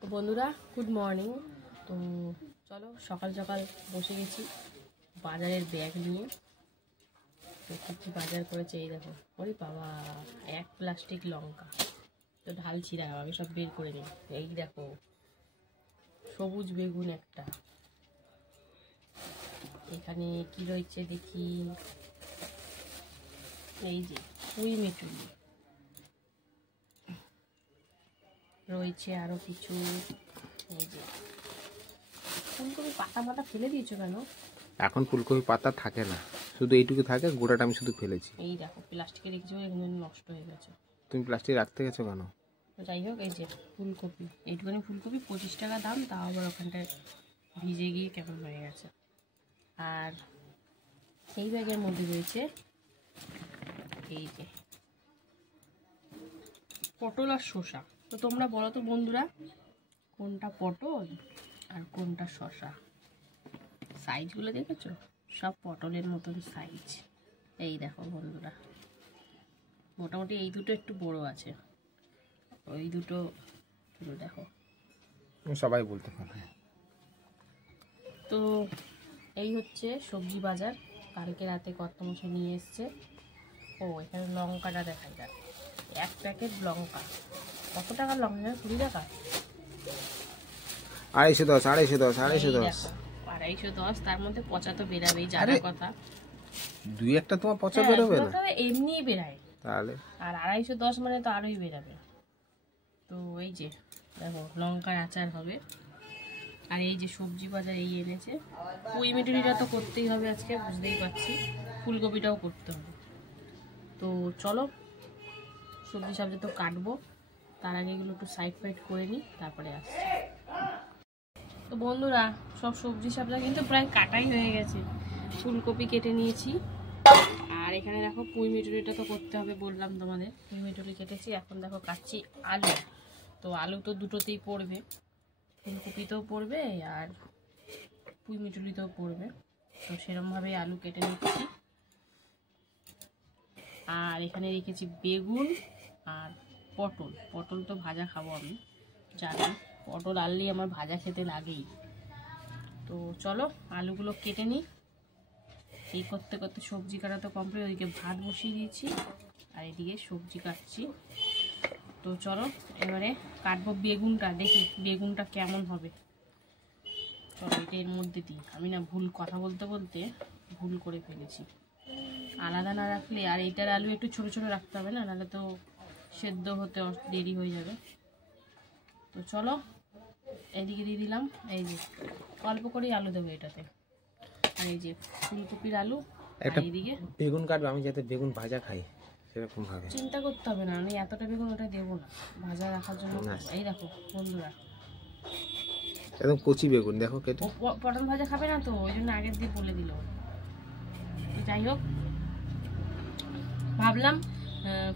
তো বন্ধুরা good morning. তো চলো সকাল সকাল বসে গেছি বাজারের ব্যাগ নিয়ে। তো কী কী বাজার করেছে এই দেখো। ওরে বাবা, এক প্লাস্টিক লঙ্কা। তো ঢালছি, দেখো আমি সব বের করে নিই। এই দেখো সবুজ বেগুন একটা, এখানে কি রয়েছে দেখি, এই যে পুঁই মিটুলি রয়েছে, আরো কিছু। এই যে ফুলকপি পাতা পাতা ফেলে দিয়েছো কেন? এখন ফুলকপি পাতা থাকে না, শুধু এইটুকু থাকে, গোটাটা আমি শুধু ফেলেছি। এই দেখো প্লাস্টিকে রেখেছো, এগুলো নষ্ট হয়ে গেছে। তুমি প্লাস্টিক রাখতে গেছো কেন? যাই হোক, এই যে ফুলকপি, এইটুখানি ফুলকপি 25 টাকা দাম, তাও আবার ওখানটায় ভিজে গিয়ে কেমন হয়ে গেছে। আর এই ব্যাগের মধ্যে রয়েছে এই যে পটল আর শসা। তো তোমরা বলো তো বন্ধুরা, কোনটা পটল আর কোনটা শসা? সাইজগুলো দেখেছো? সব পটলের মতন সাইজ। এই দেখো বন্ধুরা, মোটামুটি এই দুটো একটু বড় আছে, ওই দুটো ছোটো। দেখো সবাই বলতে পারে। তো এই হচ্ছে সবজি বাজার, কালকে রাতে কর্তামশাই নিয়ে এসছে। ও এখানে লঙ্কাটা দেখা যায়, এক প্যাকেট লঙ্কা। কত টাকার লঙ্কা? 20 টাকা। 250, 250, 250। 250, তার মধ্যে পচা তো বেরাবেই, জানার কথা। দুই একটা তোমার পচা বেরোবে না? এমনিই বেরায় তাহলে আর 210 মানে তো আরোই বেরাবে। তো এই যে দেখো লঙ্কার আচার হবে। আর এই যে সবজি বাজার এই এনেছে। পুঁই মিটুলিটা তো করতেই হবে আজকে, বুঝতেই পারছি। ফুলকপিটাও করতে হবে। তো চলো সবজি সবজি তো কাটবো, তার আগে এগুলো একটু সাইড ফাইড করে নিই, তারপরে আসছি। তো বন্ধুরা সব সবজি সবজি কিন্তু প্রায় কাটাই হয়ে গেছে। ফুলকপি কেটে নিয়েছি, আর এখানে দেখো পুঁই মিটুলিটা তো করতে হবে, বললাম তোমাদের। পুঁই মিটুলি কেটেছি, এখন দেখো কাটছি আলু। তো আলু তো দুটোতেই পড়বে, ফুলকপিতেও পড়বে আর পুঁই মিটুলিতেও পড়বে। তো সেরকমভাবে আলু কেটে নিচ্ছি। আর এখানে রেখেছি বেগুন আর পটল। পটল তো ভাজা খাবো আমি, জানি। পটল আনলেই আমার ভাজা খেতে লাগেই। তো চলো আলুগুলো কেটে নিই। এই করতে করতে সবজি কাটা তো কমপ্লিট। ওইদিকে ভাত বসিয়ে দিয়েছি আর এদিকে সবজি কাটছি। তো চলো এবারে কাটবো বেগুনটা, দেখি বেগুনটা কেমন হবে। চলো এটা এর মধ্যে দিই। আমি না ভুল কথা বলতে বলতে ভুল করে ফেলেছি, আলাদা না রাখলে। আর এইটার আলু একটু ছোট ছোট রাখতে হবে না, নাহলে তো সেদ্ধ হতে দেরি হয়ে যাবে। তো চলো এদিকে দিয়ে দিলাম, এই যে অল্প করেই আলু দেবো এটাতে। আর এই যে ফুলকপির আলু, আর এইদিকে বেগুন কাটবে, আমি যাতে বেগুন ভাজা খাই সেরকম ভাবে। চিন্তা করতে হবে না, আমি এতটা বেগুন ওটা দেবো না ভাজা রাখার জন্য। এই দেখো বন্ধুরা, একদম কচি বেগুন দেখো কেটে। পটল ভাজা খাবে না তো, ওই জন্য আগের দিয়ে বলে দিল। যাই হোক, ভাবলাম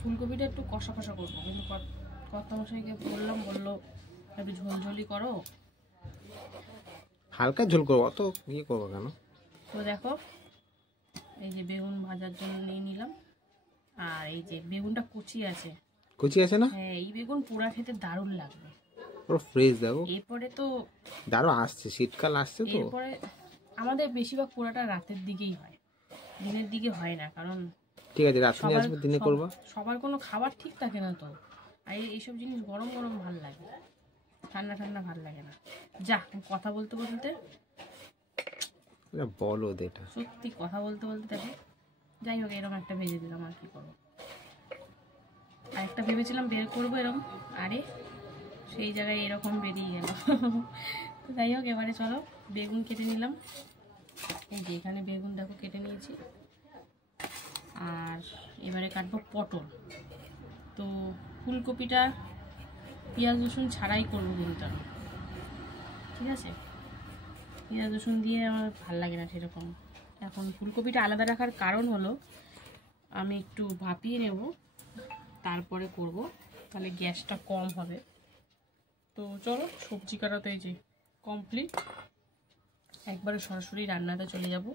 ফুলকপিটা একটু কষা কষা করবো, কিন্তু কর্তামশাইকে বললাম, বললো একটু ঝোলঝোলি করো। হালকা ঝোল করবো, অত ইয়ে করবো কেন? তো দেখো এই যে বেগুন ভাজার জন্য নিয়ে নিলাম। আর এই যে বেগুনটা কুচি আছে। কচি আছে না? হ্যাঁ, এই বেগুন পোড়া খেতে দারুণ লাগবে, পুরো ফ্রেশ দেখো। এরপরে তো দারুণ আসছে, শীতকাল আসছে তো। এরপরে আমাদের বেশিরভাগ পোড়াটা রাতের দিকেই হয়, দিনের দিকে হয় না। কারণ ঠিক আছে, রাত নিয়ে আসবে, দিনে করবো। সবার কোনো খাবার ঠিক থাকে না তো। আর এইসব জিনিস গরম গরম ভাল লাগে, ঠান্ডা ঠান্ডা ভাল লাগে না। যা কথা বলতে বলতে, বলো এটা সত্যি কথা বলতে বলতে দেখো। যাই হোক, এরকম একটা ভেজে দিলাম, আর কি করবো। আর একটা ভেবেছিলাম বের করবো এরকম, আরে সেই জায়গায় এরকম বেরিয়ে গেল। তো যাই হোক, এবারে চলো বেগুন কেটে নিলাম। এই যে এখানে বেগুন দেখো কেটে নিয়েছি। আর এবারে কাটবো পটল। তো ফুলকপিটা পেঁয়াজ রসুন ছাড়াই করবো কিন্তু আমি, ঠিক আছে? পেঁয়াজ রসুন দিয়ে আমার ভাল লাগে না সেরকম। এখন ফুলকপিটা আলাদা রাখার কারণ হলো, আমি একটু ভাপিয়ে নেব, তারপরে করব, তাহলে গ্যাসটা কম হবে। তো চলো সবজি কাটা তো এই যে কমপ্লিট, একবারে সরাসরি রান্নাতে চলে যাব।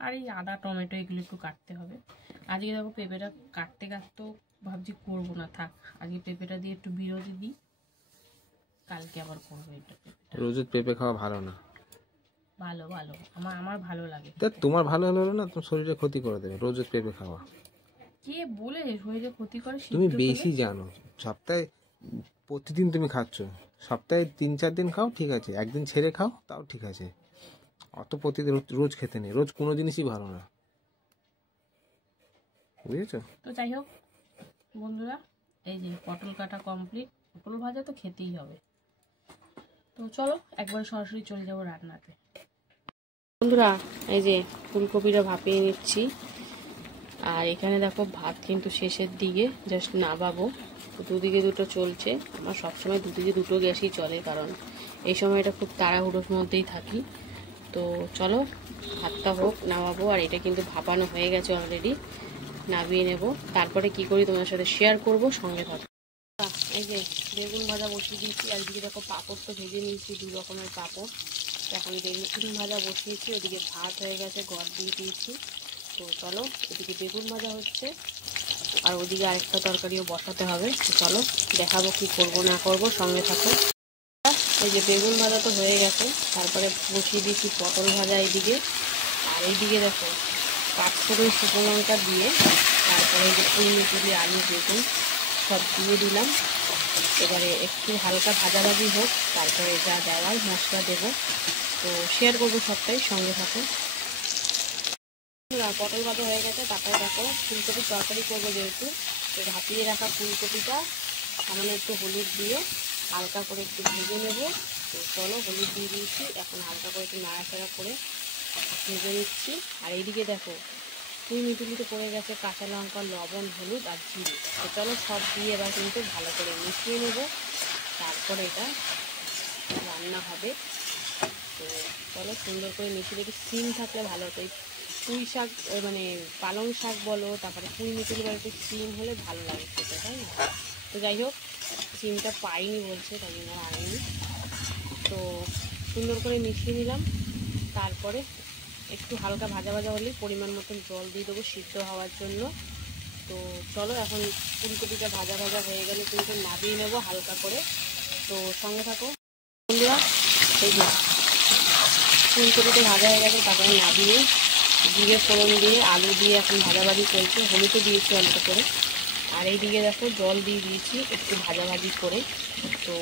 আর এই আদা টমেটো এগুলো একটু কাটতে হবে। আজকে দেখো পেঁপেটা কাটতে কাটতেও ভাবছি করবো না, থাক আজকে পেঁপেটা দিয়ে একটু বিরতি দিই। কালকে আবার করবো এটা। রোজ পেঁপে খাওয়া ভালো না। ভালো ভালো, আমার ভালো লাগে। দেখ তোমার ভালো হলো না, তোমার শরীরে ক্ষতি করে দেবে রোজ পেঁপে খাওয়া। কে বলে শরীরে ক্ষতি করে? তুমি সিদ্ধ বেশি খেলে? জানো। সপ্তাহে প্রতিদিন তুমি খাচ্ছ, সপ্তাহে 3-4 দিন খাও ঠিক আছে, একদিন ছেড়ে খাও তাও ঠিক আছে। অত প্রতিদিন রোজ খেতে নেই, রোজ কোনো জিনিসই ভালো না, বুঝেছো? তো যাই হোক বন্ধুরা, এই যে পটল কাটা কমপ্লিট, পটল ভাজা তো খেতেই হবে। তো চলো একবার সরাসরি চলে যাবো রান্নাতে। বন্ধুরা এই যে ফুলকপিটা ভাপিয়ে নিচ্ছি, আর এখানে দেখো ভাত কিন্তু শেষের দিকে, জাস্ট নামাবো। দুদিকে দুটো চলছে, আমার সবসময় দুদিকে দুটো গ্যাসই চলে, কারণ এই সময়টা খুব তাড়াহুড়োর মধ্যেই থাকি। তো চলো ভাতটা হোক, নামাবো। আর এটা কিন্তু ভাপানো হয়ে গেছে অলরেডি, নামিয়ে নেব। তারপরে কি করি তোমাদের সাথে শেয়ার করব, সঙ্গে থাকো। এই যে বেগুন ভাজা বসিয়ে দিয়েছি, আর এদিকে দেখো পাঁপড় তো ভেজে নিয়েছি, 2 রকমের পাঁপড়। এখন বেগুন ভাজা বসিয়েছি, ওদিকে ভাত হয়ে গেছে, গড় দিয়ে দিয়েছি। তো চলো এদিকে বেগুন ভাজা হচ্ছে, আর ওদিকে আরেকটা তরকারিও বসাতে হবে। তো চলো দেখাবো কি করব না করব, সঙ্গে থাকো। এই যে বেগুন ভাজা তো হয়ে গেছে, তারপরে বসিয়ে দিয়েছি পটল ভাজা এইদিকে। আর এইদিকে দেখো পাঁচফোড়ন শুকনো লঙ্কা দিয়ে, তারপরে এই যে ফুলকপি আলু বেগুন সব দিয়ে দিলাম। এবারে একটু হালকা ভাজাভাজি হোক, তারপরে যা দেওয়ার মশলা দেবো। তো শেয়ার করবো সবটাই, সঙ্গে থাকো। পটল ভাজা হয়ে গেছে, তারপরে দেখো ফুলকপির তরকারি করবো যেহেতু, তো ভাপিয়ে রাখা ফুলকপিটা সামান্য একটু হলুদ দিয়ে হালকা করে একটু ভেজে নেবো। তো চলো হলুদ দিয়ে দিয়েছি, এখন হালকা করে একটু নাড়াচাড়া করে ভেজে নিচ্ছি। আর এইদিকে দেখো মিটুলিতে পড়ে গেছে কাঁচা লঙ্কা, লবণ, হলুদ আর জিরে। তো চলো সব দিয়ে এবার কিন্তু ভালো করে মিশিয়ে নেব, তারপরে এটা রান্না হবে। তো চলো সুন্দর করে মিশিয়ে একটু সিম থাকলে ভালো হতো। পুঁই শাক মানে পালং শাক বলো, তারপরে পুঁই মিটুলি বলো, একটু সিম হলে ভালো লাগে খেতে, তাই না? তো যাই হোক সিমটা পাইনি বলছে, তাই জন্য আনিনি। তো সুন্দর করে মিশিয়ে নিলাম, তারপরে একটু হালকা ভাজা ভাজা হলেই পরিমাণ মতন জল দিয়ে দেবো সিদ্ধ হওয়ার জন্য। তো চলো এখন ফুলকপিটা ভাজা ভাজা হয়ে গেলে কিন্তু নামিয়ে নেবো হালকা করে। তো সঙ্গে থাকো বন্ধুরা। এই যে ফুলকপিটা ভাজা হয়ে গেছে, তারপরে নামিয়ে জিরে ফোড়ন দিয়ে আলু দিয়ে এখন ভাজাভাজি চলছে, হলুদও দিয়েছি অল্প করে। আর এইদিকে দেখো জল দিয়ে দিয়েছি একটু ভাজাভাজি করে। তো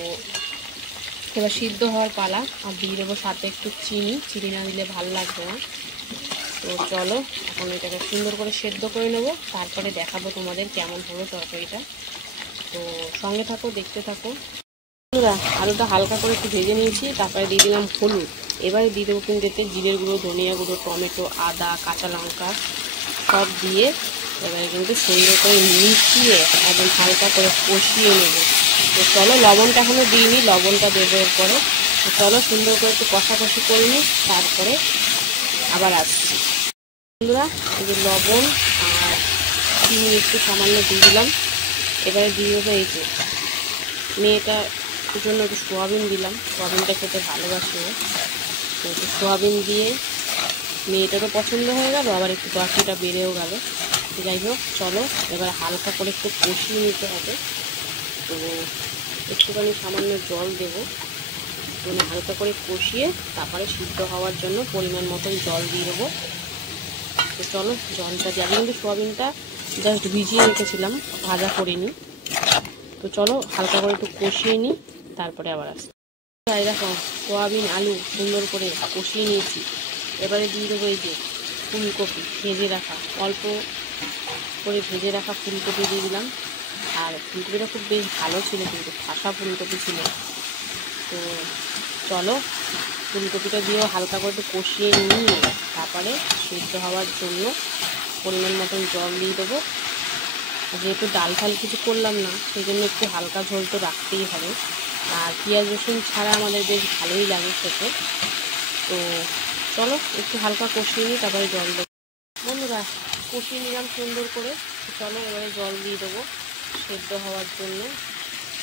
এবার সিদ্ধ হওয়ার পালা, আর দিয়ে দেবো সাথে একটু চিনি না দিলে ভালো লাগবে না। তো চলো এখন এটাকে সুন্দর করে সেদ্ধ করে নেব, তারপরে দেখাবো তোমাদের কেমন হলো তরকারিটা। তো সঙ্গে থাকো, দেখতে থাকো। আলুটা হালকা করে একটু ভেজে নিয়েছি, তারপরে দিয়ে দিলাম হলুদ। এবারে দিয়ে দেবো কিন্তু এতে জিরের গুঁড়ো, ধনিয়া গুঁড়ো, টমেটো, আদা, কাঁচা লঙ্কা সব দিয়ে এবারে কিন্তু সুন্দর করে মিশিয়ে একদম হালকা করে কষিয়ে নেব। তো চলো লবণটা এখনও দিইনি, লবণটা দেবো এরপরে। তো চলো সুন্দর করে একটু কষাকষি করে নিই, তারপরে আবার আসছি। বন্ধুরা এই যে লবণ আর চিনি একটু সামান্য দিয়ে দিলাম। এবারে দিয়ে দেবো এই যে মেয়েটার জন্য একটু সোয়াবিন দিলাম, সোয়াবিনটা খেতে ভালোবাসে। তো একটু সোয়াবিন দিয়ে মেয়েটারও পছন্দ হয়ে গেল, আবার একটু তরকারিটা বেড়েও গেল। যাই হোক চলো এবার হালকা করে একটু কষিয়ে নিতে হবে। তো একটুখানি সামান্য জল দেবো, মানে হালকা করে কষিয়ে তারপরে সিদ্ধ হওয়ার জন্য পরিমাণ মতন জল দিয়ে দেবো। তো চলো জলটা দিয়ে, আমি কিন্তু সোয়াবিনটা জাস্ট ভিজিয়ে রেখেছিলাম, ভাজা করিনি। তো চলো হালকা করে একটু কষিয়ে নিই, তারপরে আবার আসি। দেখো সোয়াবিন আলু সুন্দর করে কষিয়ে নিয়েছি, এবারে দিয়ে দেবো এই যে ফুলকপি ভেজে রাখা, অল্প করে ভেজে রাখা ফুলকপি দিয়ে দিলাম। আর ফুলকপিটা খুব বেশ ভালো ছিল, কিন্তু ঠাসা ফুলকপি ছিল। তো চলো ফুলকপিটা দিয়েও হালকা করে একটু কষিয়ে নিয়ে তারপরে সিদ্ধ হওয়ার জন্য পরিমাণ মতন জল দিয়ে দেবো। যেহেতু ডাল ফাল কিছু করলাম না, সেই জন্য একটু হালকা ঝোল তো রাখতেই হবে। আর পেঁয়াজ রসুন ছাড়া আমাদের বেশ ভালোই লাগে খেতে। তো চলো একটু হালকা কষিয়ে নিই, তারপরে জল দেবো। বন্ধুরা কষিয়ে নিলাম সুন্দর করে, চলো এবারে জল দিয়ে দেবো সেদ্ধ হওয়ার জন্য।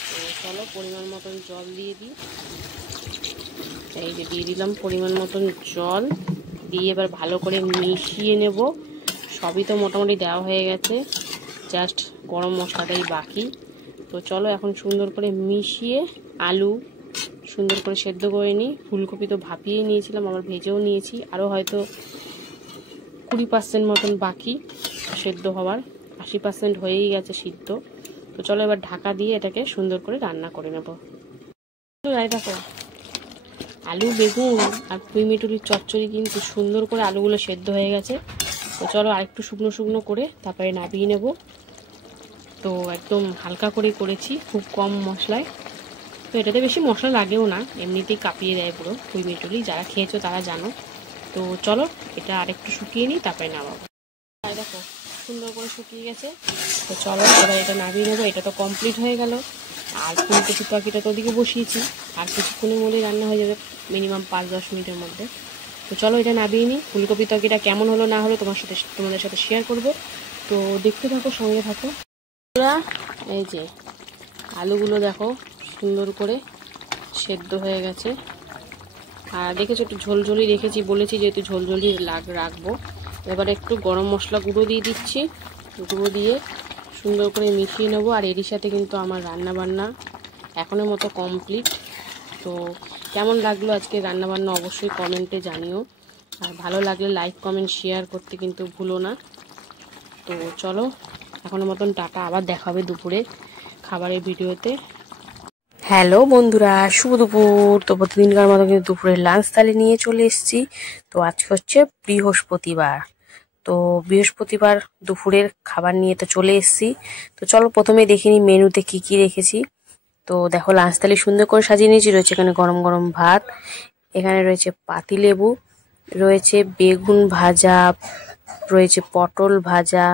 তো চলো পরিমাণ মতন জল দিয়ে দিই। এই যে দিয়ে দিলাম পরিমাণ মতন জল দিয়ে এবার ভালো করে মিশিয়ে নেব। সবই তো মোটামুটি দেওয়া হয়ে গেছে, জাস্ট গরম মশলাটাই বাকি। তো চলো এখন সুন্দর করে মিশিয়ে আলু সুন্দর করে সেদ্ধ করে নিই। ফুলকপি তো ভাপিয়ে নিয়েছিলাম, আবার ভেজেও নিয়েছি, আরও হয়তো 20% মতন বাকি সেদ্ধ হওয়ার, 80% হয়েই গেছে সিদ্ধ। তো চলো এবার ঢাকা দিয়ে এটাকে সুন্দর করে রান্না করে নেব। দেখো আলু বেগুন আর পুঁই মিটুলির চচ্চড়ি কিন্তু সুন্দর করে আলুগুলো সেদ্ধ হয়ে গেছে। তো চলো আরেকটু শুকনো শুকনো করে তারপরে নামিয়ে নেব। তো একদম হালকা করেই করেছি, খুব কম মশলায়। তো এটাতে বেশি মশলা লাগেও না, এমনিতেই কাঁপিয়ে দেয় পুরো পুঁই মিটুলি, যারা খেয়েছো তারা জানো। তো চলো এটা আরেকটু শুকিয়ে নিই, তারপরে নামাবো। আর দেখো সুন্দর করে শুকিয়ে গেছে। তো চলো এবার এটা নামিয়ে নেবো। এটা তো কমপ্লিট হয়ে গেল। আর ফুলকপি তরকারিটা তো ওদিকে বসিয়েছি, আর কিছুক্ষণের মধ্যেই রান্না হয়ে যাবে, মিনিমাম 5-10 মিনিটের মধ্যে। তো চলো এটা নামিয়ে নিই। ফুলকপি তরকারিটা কেমন হলো না হলো তোমাদের সাথে শেয়ার করব। তো দেখতে থাকো, সঙ্গে থাকো। এই যে আলুগুলো দেখো সুন্দর করে সেদ্ধ হয়ে গেছে। আর দেখেছো একটু ঝোলঝোলি রেখেছি, বলেছি যেহেতু ঝোলঝোলি রাখবো। এবারে একটু গরম মশলা গুঁড়ো দিয়ে দিচ্ছি। গুঁড়ো দিয়ে সুন্দর করে মিশিয়ে নেবো। আর এরই সাথে কিন্তু আমার রান্নাবান্না এখনের মতো কমপ্লিট। তো কেমন লাগলো আজকে রান্নাবান্না অবশ্যই কমেন্টে জানিও। আর ভালো লাগলে লাইক কমেন্ট শেয়ার করতে কিন্তু ভুলো না। তো চলো এখনের মতন টাটা, আবার দেখা হবে দুপুরে খাবারের ভিডিওতে। হ্যালো বন্ধুরা, শুভ দুপুর। তো প্রতিদিনকার মতো কিন্তু দুপুরের লাঞ্চ থালি নিয়ে চলে এসেছি। তো আজকে হচ্ছে বৃহস্পতিবার। তো বৃহস্পতিবার দুপুরের খাবার নিয়ে তো চলে এসেছি। তো চলো প্রথমে দেখে নিই মেনুতে কি কি রেখেছি। তো দেখো লাঞ্চ থালি সুন্দর করে সাজিয়ে নিয়েছি। রয়েছে এখানে গরম গরম ভাত, এখানে রয়েছে পাতিলেবু, রয়েছে বেগুন ভাজা, রয়েছে পটল ভাজা,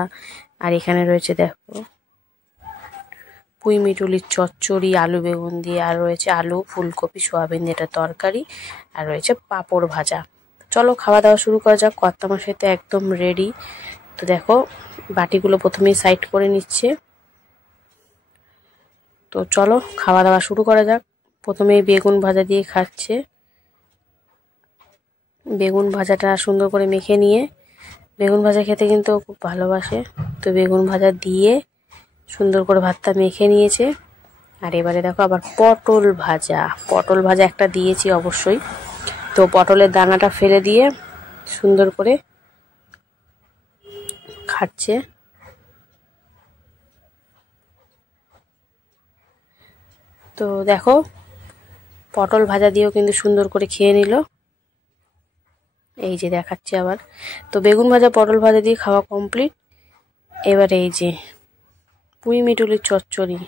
আর এখানে রয়েছে দেখো পুঁই মিটুলির চচ্চড়ি আলু বেগুন দিয়ে, আর রয়েছে আলু ফুলকপি সোয়াবিন দিয়ে এটা তরকারি, আর রয়েছে পাঁপড় ভাজা। চলো খাওয়া দাওয়া শুরু করা যাক। কর্তামশাই তো একদম রেডি। তো দেখো বাটিগুলো প্রথমেই সাইড করে নিচ্ছে। তো চলো খাওয়া দাওয়া শুরু করা যাক। প্রথমেই বেগুন ভাজা দিয়ে খাচ্ছে। বেগুন ভাজাটা সুন্দর করে মেখে নিয়ে, বেগুন ভাজা খেতে কিন্তু খুব ভালোবাসে। তো বেগুন ভাজা দিয়ে সুন্দর করে ভাতটা মেখে নিয়েছে। আর এবারে দেখো আবার পটল ভাজা, পটল ভাজা একটা দিয়েছি অবশ্যই। তো পটলের দানাটা ফেলে দিয়ে সুন্দর করে খাচ্ছে। তো দেখো পটল ভাজা দিয়েও কিন্তু সুন্দর করে খেয়ে নিল। এই যে দেখাচ্ছি আবার। তো বেগুন ভাজা পটল ভাজা দিয়ে খাওয়া কমপ্লিট। এবার এই যে পুঁই মিটুলির চচ্চড়ি,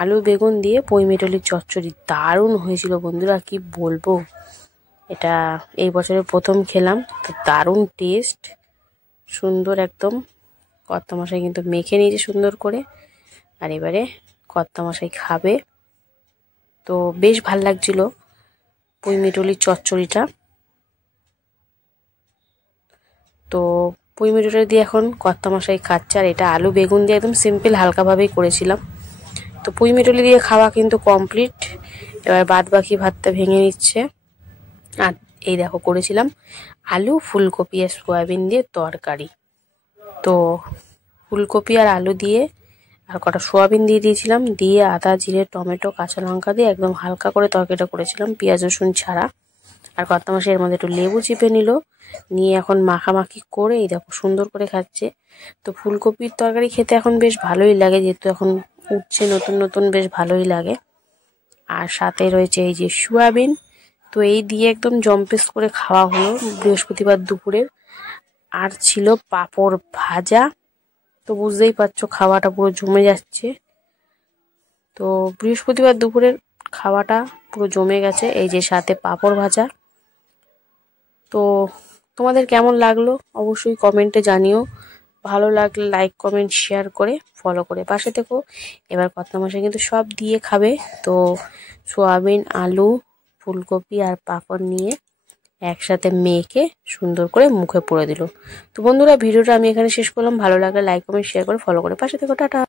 আলু বেগুন দিয়ে পুঁই মিটুলির চচ্চড়ি দারুণ হয়েছিল বন্ধুরা, কি বলবো। এটা এই বছরে প্রথম খেলাম, তো দারুণ টেস্ট, সুন্দর একদম। কর্তামশাই কিন্তু মেখে নিয়েছে সুন্দর করে। আর এবারে কর্তামশাই খাবে। তো বেশ ভাল লাগছিল পুঁই মিটুলির চচ্চড়িটা। তো পুঁই মিটুলি দিয়ে এখন কর্তামশাই খাচ্ছে। আর এটা আলু বেগুন দিয়ে একদম সিম্পল হালকাভাবেই করেছিলাম। তো পুঁই মিটুলি দিয়ে খাওয়া কিন্তু কমপ্লিট। এবার বাদ বাকি ভাতটা ভেঙে নিচ্ছে। আর এই দেখো করেছিলাম আলু ফুলকপি আর সয়াবিন দিয়ে তরকারি। তো ফুলকপি আর আলু দিয়ে আর কটা সোয়াবিন দিয়ে দিয়েছিলাম, দিয়ে আদা জিরে টমেটো কাঁচা লঙ্কা দিয়ে একদম হালকা করে তরকারিটা করেছিলাম, পেঁয়াজ রসুন ছাড়া। আর কর্তামশাই এর মধ্যে একটু লেবু চিপে নিল, নিয়ে এখন মাখামাখি করে এই দেখো সুন্দর করে খাচ্ছে। তো ফুলকপির তরকারি খেতে এখন বেশ ভালোই লাগে, যেহেতু এখন উঠছে নতুন নতুন, বেশ ভালোই লাগে। আর সাথে রয়েছে এই যে সোয়াবিন। তো এই দিয়ে একদম জম্পেস করে খাওয়া হলো বৃহস্পতিবার দুপুরের। আর ছিল পাঁপড় ভাজা। তো বুঝতেই পারছো খাওয়াটা পুরো জমে যাচ্ছে। তো বৃহস্পতিবার দুপুরের খাওয়াটা পুরো জমে গেছে, এই যে সাথে পাঁপড় ভাজা। তো তোমাদের কেমন লাগলো অবশ্যই কমেন্টে জানিও। ভালো লাগলে লাইক কমেন্ট শেয়ার করে ফলো করে পাশে থেকো। এবার কর্তামশাই কিন্তু সব দিয়ে খাবে। তো সোয়াবিন আলু ফুলকপি আর পাঁপড় নিয়ে একসাথে মেখে সুন্দর করে মুখে পুরে দিল। তো বন্ধুরা ভিডিওটা আমি এখানে শেষ করলাম। ভালো লাগলে লাইক কমেন্ট শেয়ার করে ফলো করে পাশে থেকো। টাটা।